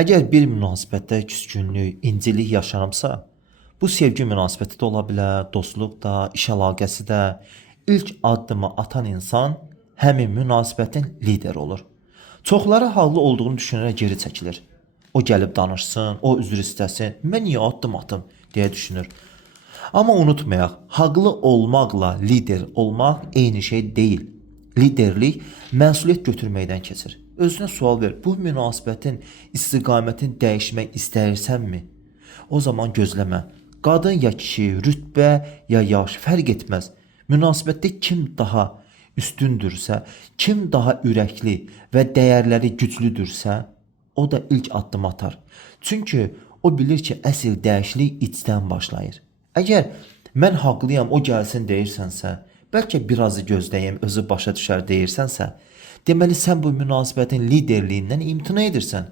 Əgər bir münasibətdə küskünlük, incilik yaşanıbsa, bu sevgi münasibəti də ola bilər, dostluq da, iş əlaqəsi də, ilk addımı atan insan həmin münasibətin lideri olur. Çoxları haqlı olduğunu düşünərək geri çəkilir. O gəlib danışsın, o üzr istəsin, mən niyə addım atım deyə düşünür. Amma unutmayaq, haqlı olmaqla lider olmaq eyni şey deyil. Liderlik məsuliyyət götürməkdən keçir. Özünə sual ver, bu münasibətin istiqamətini dəyişmək istəyirsənmi? O zaman gözləmə. Qadın ya kişi, rütbə ya yaş fərq etməz. Münasibətdə kim daha üstündürsə, kim daha ürəkli və dəyərləri güclüdürsə, o da ilk addım atar. Çünki o bilir ki, əsl dəyişiklik içdən başlayır. Əgər mən haqlıyam, o gəlsin deyirsənsə, bəlkə birazı gözləyim, özü başa düşər deyirsənsə, deməli sən bu münasibətin liderliyindən imtina edirsən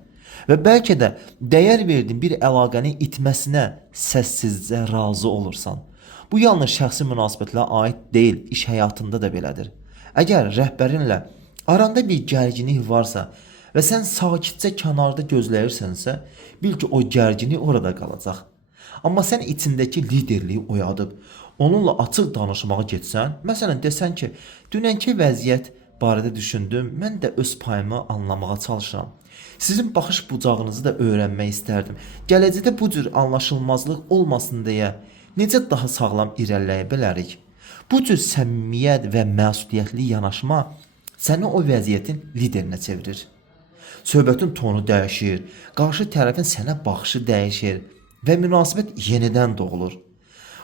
və bəlkə də dəyər verdiyin bir əlaqənin itməsinə səssizcə razı olursan. Bu yalnız şəxsi münasibətlərə aid deyil, iş həyatında da belədir. Əgər rəhbərinlə aranda bir gərginlik varsa və sən sakitcə kənarda gözləyirsənsə, bil ki, o gərginlik orada qalacaq. Amma sən içindəki liderliyi oyadıb, onunla açıq danışmağa getsən, məsələn desən ki, dünənki vəziyyət barədə düşündüm, mən də öz payımı anlamağa çalışıram. Sizin baxış bucağınızı da öyrənmək istərdim. Gələcəkdə bu cür anlaşılmazlıq olmasın deyə necə daha sağlam irəliləyə bilərik? Bu cür səmimiyyət və məsuliyyətli yanaşma səni o vəziyyətin liderinə çevirir. Söhbətin tonu dəyişir, qarşı tərəfin sənə baxışı dəyişir və münasibət yenidən doğulur.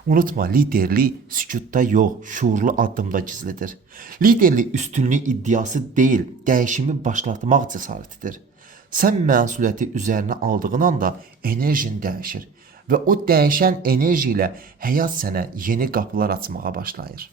Unutma, liderlik sükutda yox, şuurlu addımda gizlidir. Liderlik üstünlük iddiası deyil, dəyişimi başlatmaq cəsarətidir. Sən məsuliyyəti üzərinə aldığın anda enerjin dəyişir və o dəyişən enerji ilə həyat sənə yeni qapılar açmağa başlayır.